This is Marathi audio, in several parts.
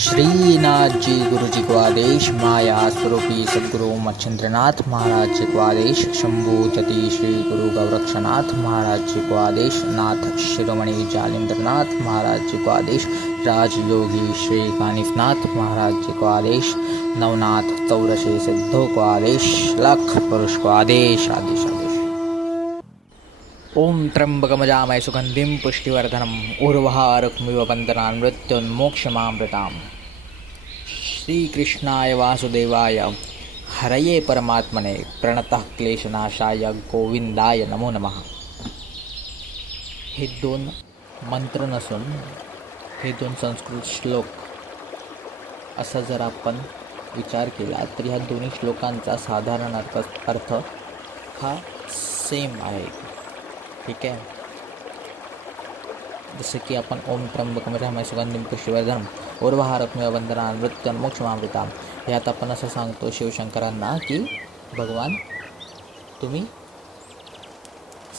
श्रीनाथ जी गुरु जी को आदेश, माया स्वरूपी सद्गुरु मच्छिंद्रनाथ महाराज जी को आदेश, शंभू जति श्री गुरु गौरक्षनाथ महाराज जी को आदेश, नाथ शिरोमणि जालिंद्रनाथ महाराज जी को आदेश, राजयोगी श्री कानिफनाथ महाराज जी को आदेश, नवनाथ चौरशे सिद्धों को आदेश, लख पुरुष को आदेश आदेश आदेश। ओम त्र्यंबकमजामय सुगंधिं पुष्टिवर्धनम् उर्वारुकमिव बन्धनान् मृत्युन्मोक्षमामृताम्। श्रीकृष्णाय वासुदेवाय हरये परमात्मने प्रणतः क्लेशनाशाय गोविंदाय नमो नमः। हे दोन मंत्र नसून हे दोन संस्कृत श्लोक असा जर आपण विचार केला तर ह्या दोन्ही श्लोकांचा साधारण अर्थ हा सेम आहे. ठीक आहे. जसं की आपण ओम त्र्यंबकमजामय सुगंधिं पुष्टिवर्धनम् उर्वारुकमिव बन्धनान् मृत्युन्मोक्षमामृताम् ह्यात आपण असं सांगतो शिवशंकरांना की भगवान तुम्ही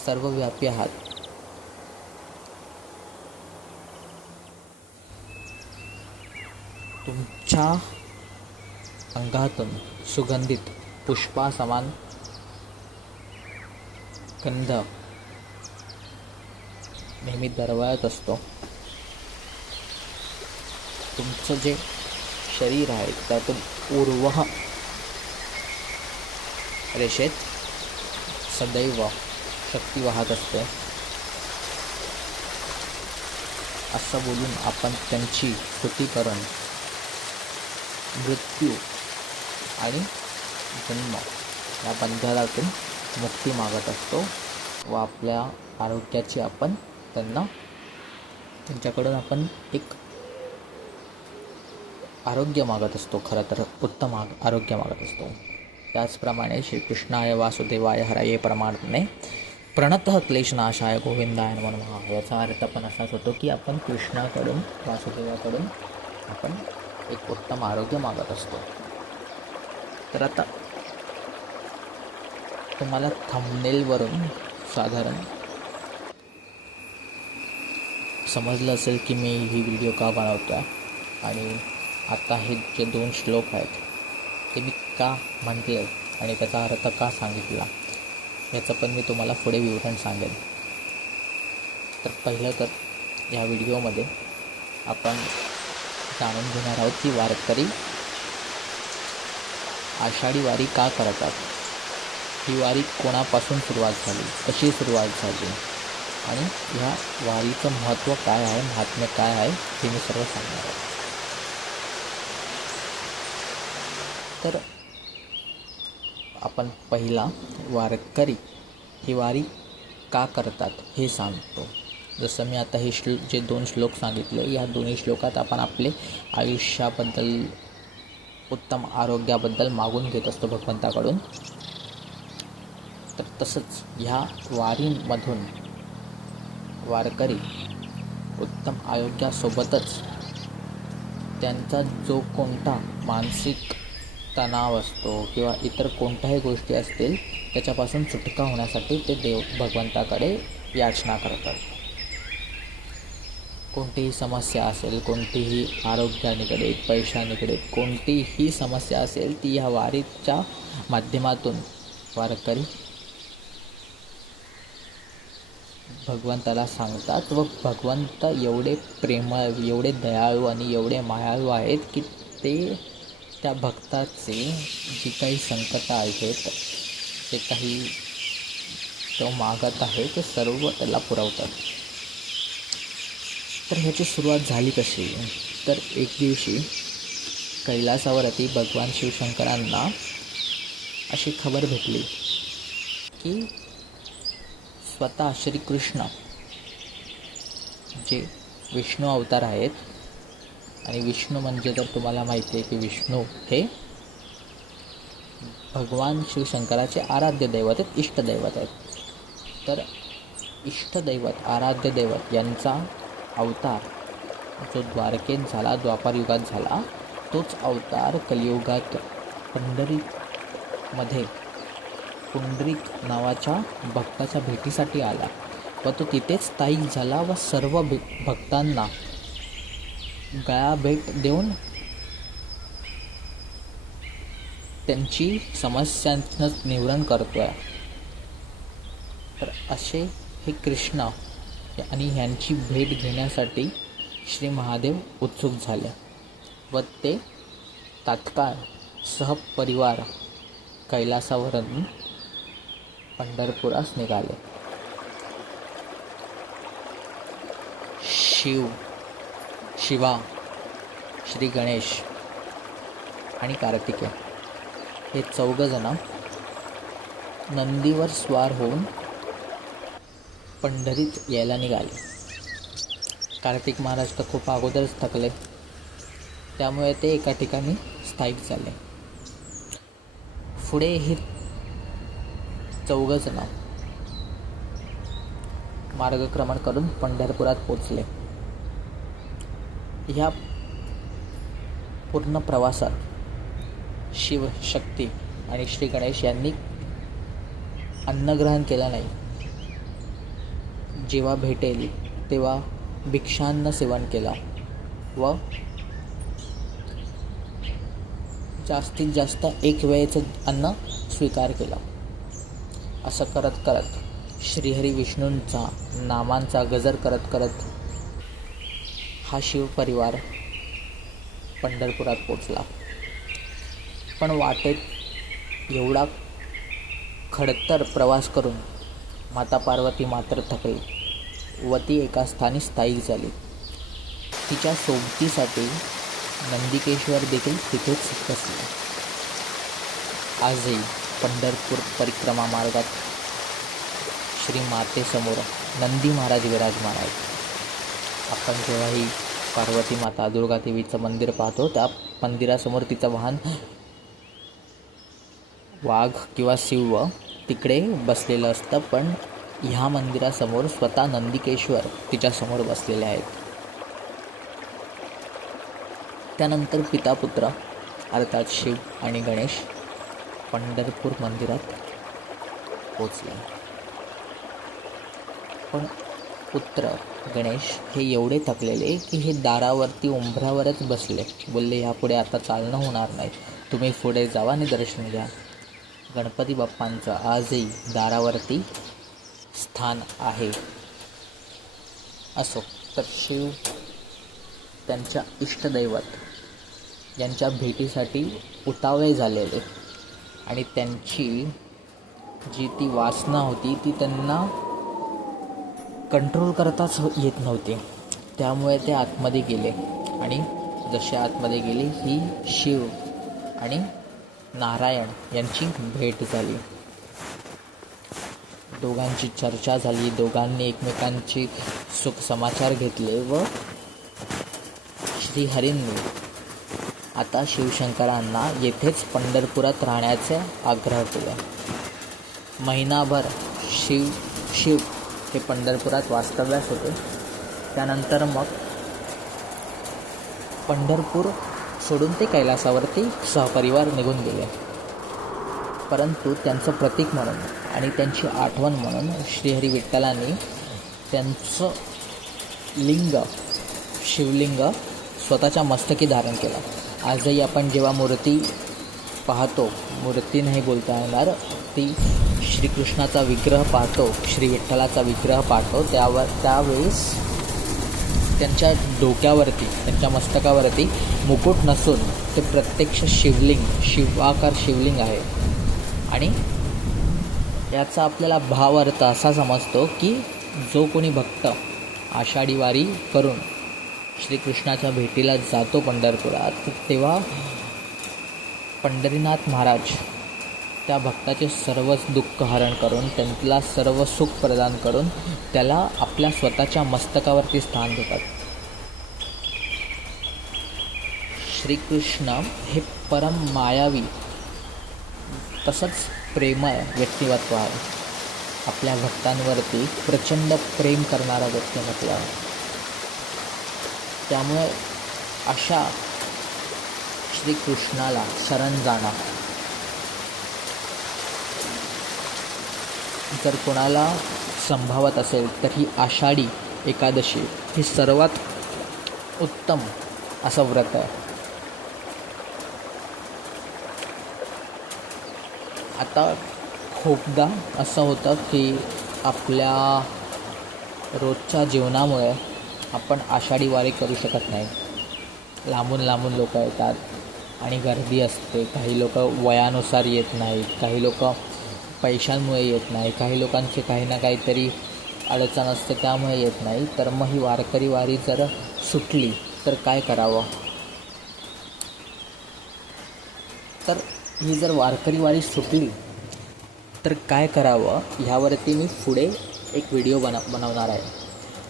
सर्वव्यापी आहात. तुमच्या अंगातून सुगंधित पुष्पासमान गंध नेहमी दरवळत असतो. तुमचं जे शरीर आहे त्यातून ऊर्वह रेषेत सदैव शक्ती वाहत असते. असं बोलून आपण त्यांची स्तुती करून मृत्यू आणि जन्म या बंधनातून मुक्ती मागत असतो व आपल्या आरोग्याची आपण त्यांच्याकडून आपण एक आरोग्य मागत असतो. खरं तर उत्तम आरोग्य मागत असतो. त्याचप्रमाणे श्रीकृष्णाय वासुदेवाय हरये परमात्मने प्रणतः क्लेशनाशाय गोविंदाय नमो नमः याचा अर्थ पण असाच होतो की आपण कृष्णाकडून वासुदेवाकडून आपण एक उत्तम आरोग्य मागत असतो. तर आता तुम्हाला थंबनेलवरून साधारण समजलं असेल की मी ही व्हिडिओ का बनवतो आहे आणि आता हे जे दोन श्लोक आहेत ते मी का म्हटले आणि त्याचा अर्थ का सांगितला याचं पण मी तुम्हाला पुढे विवरण सांगेन. तर पहिलं तर या व्हिडिओमध्ये आपण जाणून घेणार आहोत की वारकरी आषाढी वारी का करतात, ही वारी कोणापासून सुरुवात झाली, कशी सुरुवात झाली आणि ह्या वारीचं महत्त्व काय आहे, महात्म्य काय आहे हे मी सर्व सांगणार आहे. तर आपण पहिला वारकरी ही वारी का करतात हे सांगतो. जसं मी आता हे जे दोन श्लोक सांगितले या दोन्ही श्लोकात आपण आपले आयुष्याबद्दल उत्तम आरोग्याबद्दल मागून घेत असतो भगवंताकडून. तर तसंच ह्या वारीमधून वारकरी उत्तम आरोग्यासोबतच त्यांचा जो कोणता मानसिक तणाव असतो किंवा इतर कोणत्याही गोष्टी असतील त्याच्यापासून सुटका होण्यासाठी ते भगवंताकडे याचना करतात. कोणतीही समस्या असेल, कोणतीही आरोग्यानिगडीत, पैशानिगडीत कोणतीही समस्या असेल ती ह्या वारीच्या माध्यमातून वारकरी भगवंताला सांगतात व भगवंत एवढे प्रेमळ, एवढे दयाळू आणि एवढे मायाळू आहेत की ते त्या भक्ताचे जी काही संकटं आहेत, जे काही तो मागत आहे ते सर्व त्याला पुरवतात. तर ह्याची सुरुवात झाली कशी? तर एक दिवशी कैलासावरती भगवान शिवशंकरांना अशी खबर भेटली की स्वतः श्रीकृष्ण जे विष्णू अवतार आहेत आणि विष्णू म्हणजे तर तुम्हाला माहिती आहे की विष्णू हे भगवान शिवशंकराचे आराध्य दैवत आहेत, इष्टदैवत आहेत. तर इष्टदैवत, आराध्य दैवत यांचा अवतार जो द्वारकेत झाला, द्वापारयुगात झाला, तोच अवतार कलियुगात पंढरीमध्ये पुंडरीक नावाच्या भक्ताच्या भेटीसाठी आला व तो तिथेच स्थायिक झाला व सर्व भक्तांना गळा भेट देऊन त्यांची समस्यांचं निवारण करतोय. तर असे हे कृष्ण आणि ह्यांची भेट घेण्यासाठी श्री महादेव उत्सुक झाले व ते तात्काळ सहपरिवार कैलासावरून पंढरपुरास निघाले. शिवा, श्री गणेश आणि कार्तिकेय हे चौघजण नंदीवर स्वार होऊन पंढरीत यायला निघाले. कार्तिक महाराज तर खूप अगोदरच थकले, त्यामुळे ते एका ठिकाणी स्थायिक झाले. पुढे हे चौघजण मार्गक्रमण करून पंढरपुरात पोचले. ह्या पूर्ण प्रवासात शिवशक्ती आणि श्री गणेश यांनी अन्नग्रहण केलं नाही. जेव्हा भेटेल तेव्हा भिक्षान्न सेवन केला व जास्तीत जास्त एक वेळेचं अन्न स्वीकार केला. असं करत करत श्रीहरी विष्णूंचा नामांचा गजर करत करत हा शिवपरिवार पंढरपुरात पोचला. पण वाटेत एवढा खडतर प्रवास करून माता पार्वती मात्र थकली व ती एका स्थानी स्थायिक झाली. तिच्या सोबतीसाठी नंदिकेश्वर देखील तिथेच बसले. आजही पंढरपूर परिक्रमा मार्गात श्री मातेसमोर नंदी महाराज विराजमान आहेत. आपण जेव्हाही पार्वती माता दुर्गा देवीचं मंदिर पाहतो, त्या मंदिरासमोर तिचं वाहन वाघ किंवा सिंह तिकडे बसलेलं असतं, पण ह्या मंदिरासमोर स्वतः नंदिकेश्वर तिच्यासमोर बसलेले आहेत. त्यानंतर पिता पुत्र अर्थात शिव आणि गणेश पंढरपूर मंदिरात पोचले. पण पुत्र गणेश हे एवढे थकलेले की हे दारावरती उंबऱ्यावरच बसले. बोलले, ह्यापुढे आता चालणं होणार नाही, तुम्ही पुढे जावा आणि दर्शन घ्या. गणपती बाप्पांचं आजही दारावरती स्थान आहे. असो, तर शिव त्यांच्या इष्टदैवत यांच्या भेटीसाठी उतावळे झालेले आणि त्यांची जी ती वासना होती ती त्यांना कंट्रोल करताच येत नव्हती. त्यामुळे ते आतमध्ये गेले आणि जसे आतमध्ये गेले ही शिव आणि नारायण यांची भेट झाली. दोघांची चर्चा झाली, दोघांनी एकमेकांची सुख समाचार घेतले व श्रीहरींनी आता शिवशंकरांना येथेच पंढरपुरात राहण्याचा आग्रह केला. महिनाभर शिव हे पंढरपुरात वास्तव्यास होते. त्यानंतर मग पंढरपूर सोडून ते कैलासावरती सहपरिवार निघून गेले. परंतु त्यांचं प्रतीक म्हणून आणि त्यांची आठवण म्हणून श्रीहरी विठ्ठलांनी त्यांचं शिवलिंग स्वतःच्या मस्तकी धारण केला. आजही आपण जेव्हा मूर्ती पाहतो, मूर्ती नाही बोलता येणार, ती श्रीकृष्णाचा विग्रह पाहतो, श्री विठ्ठलाचा विग्रह पाहतो, त्यावेळेस त्यांच्या डोक्यावरती, त्यांच्या मस्तकावरती मुकुट नसून ते प्रत्यक्ष शिवाकार शिवलिंग आहे. आणि याचा आपल्याला भाव अर्थ असा समजतो की जो कोणी भक्त आषाढी वारी करून श्रीकृष्णाच्या भेटीला जातो पंढरपुरात, तेव्हा पंढरीनाथ महाराज त्या भक्ताचे सर्वच दुःख हरण करून, त्यांना सर्व सुख प्रदान करून त्याला आपल्या स्वतःच्या मस्तकावरती स्थान देतात. श्रीकृष्ण हे परम मायावी तसंच प्रेमळ व्यक्तिमत्व आहे. आपल्या भक्तांवरती प्रचंड प्रेम करणारा व्यक्तिमत्व आहे. त्यामुळे अशा श्रीकृष्णाला शरण जाणं जर कोणाला संभावत असेल तर ही आषाढी एकादशी ही सर्वात उत्तम असं व्रत आहे. आता खूपदा असं होतं की आपल्या रोजच्या जीवनामुळे आपण आषाढी वारी करू शकत नाही. लांबून लांबून लोक येतात आणि गर्दी असते. काही लोक वयानुसार येत नाहीत, काही लोक पैशांमुळे येत नाही, काही लोकांचे काही ना काहीतरी अडचण असते त्यामुळे येत नाही. तर मग ही वारकरी वारी जर सुटली तर काय करावं? तर ही जर वारकरी वारी सुटली तर काय करावं ह्यावरती मी पुढे एक व्हिडिओ बनवणार आहे.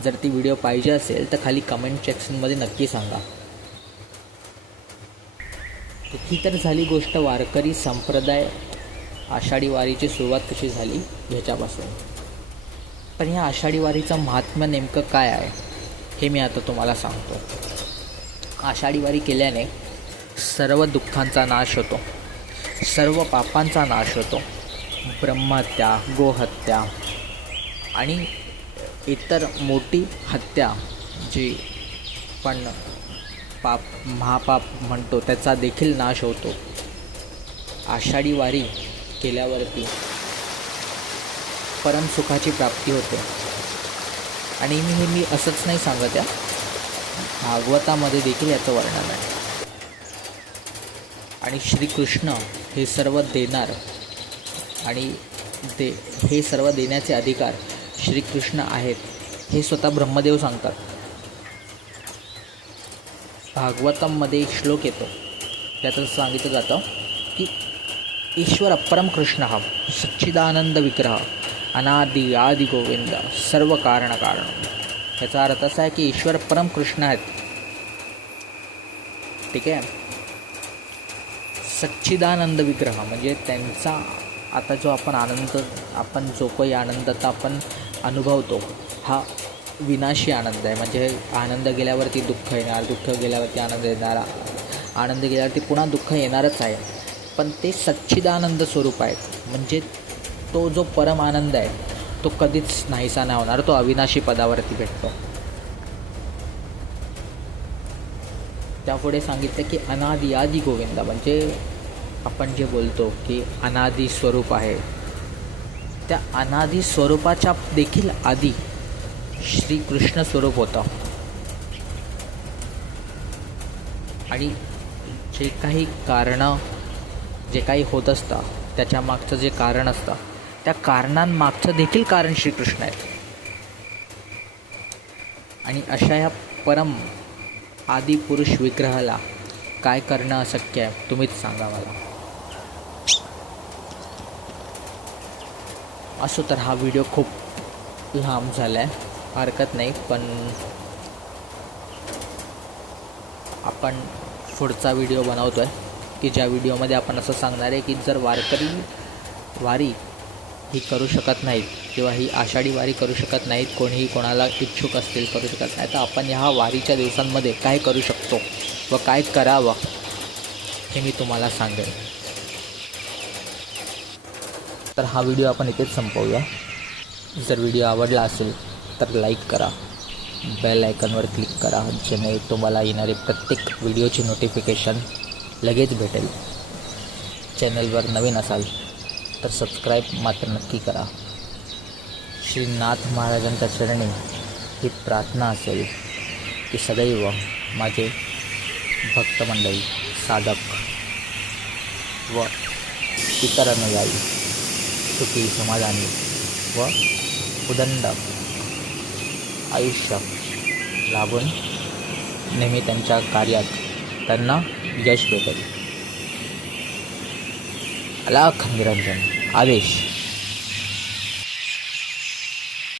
जर ती व्हिडिओ पाहिजे असेल तर खाली कमेंट सेक्शनमध्ये नक्की सांगा. ही तर झाली गोष्ट वारकरी संप्रदाय आषाढी वारीची सुरुवात कशी झाली ह्याच्यापासून. पण ह्या आषाढी वारीचं महात्म्य नेमकं काय आहे हे मी आता तुम्हाला सांगतो. आषाढी वारी केल्याने सर्व दुःखांचा नाश होतो, सर्व पापांचा नाश होतो. ब्रह्महत्या, गोहत्या आणि इतर मोठी हत्या जी पण महापाप म्हणतो त्याचा देखील नाश होतो. आषाढी वारी केल्यावरती परमसुखाची प्राप्ती होते. आणि मी असंच नाही सांगत आहे, भागवतामध्ये देखील याचं वर्णन आहे. आणि श्रीकृष्ण हे सर्व देणार आणि हे सर्व देण्याचे अधिकार श्रीकृष्ण आहेत हे स्वतः ब्रह्मदेव सांगतात. भागवतममध्ये एक श्लोक येतो त्यात सांगितलं जातं की ईश्वर परम कृष्ण हा सच्चिदानंद विग्रह अनादि आदि गोविंद सर्व कारण कारण. याचा अर्थ असा आहे की ईश्वर परम कृष्ण आहेत. ठीक आहे. सच्चिदानंद विग्रह म्हणजे त्यांचा आता जो आपण जो काही आनंदाचा आपण अनुभवतो हा विनाशी आनंद आहे. म्हणजे आनंद गेल्यावरती दुःख येणार, दुःख गेल्यावरती आनंद येणार, आनंद गेल्यावरती पुन्हा दुःख येणारच आहे. पण ते सच्चिदानंद स्वरूप आहेत. म्हणजे तो जो परम आनंद आहे तो कधीच नाहीसा नाही होणार, तो अविनाशी पदावरती भेटतो. त्यापुढे सांगितलं की अनादि आदि गोविंद म्हणजे आपण जे बोलतो की अनादि स्वरूप आहे, त्या अनादि स्वरूपाच्या देखील आधी श्रीकृष्ण स्वरूप होतं. आणि जे काही कारणं जे काही होत असतं त्याच्या मागचं जे कारण असतं त्या कारणांमागचं देखील कारण श्रीकृष्ण आहेत. आणि अशा ह्या परम आदिपुरुष विग्रहाला काय करणं अशक्य आहे तुम्हीच सांगा मला. असो तर हा व्हिडिओ खूप लांब झाला आहे, हरकत नाही. पण आपण पुढचा व्हिडिओ बनवतो आहे की ज्या व्हिडिओमध्ये आपण असं सांगणार आहे की जर वारकरी वारी ही करू शकत नाहीत किंवा ही आषाढी वारी करू शकत नाहीत, कोणीही कोणाला इच्छुक असतील करू शकत नाही, तर आपण ह्या वारीच्या दिवसांमध्ये काय करू शकतो व काय करावं हे मी तुम्हाला सांगेन. तर हा व्हिडिओ आपण इथेच संपवूया. जर व्हिडिओ आवडला असेल तर लाईक करा, बेल आयकॉनवर क्लिक करा, जेणे तुम्हाला येणारे प्रत्येक व्हिडिओची नोटिफिकेशन लगेच भेटेल. चॅनलवर नवीन असाल तर सबस्क्राईब मात्र नक्की करा. श्रीनाथ महाराजांच्या चरणी ही प्रार्थना असेल की सदैव माझे भक्तमंडळी, साधक व इतर अनुयायी सुखी, समाधानी व उदंड आयुष्य लाभून नेहमी त्यांच्या कार्यात त्यांना यश भेटेल. अलख निरंजन आदेश.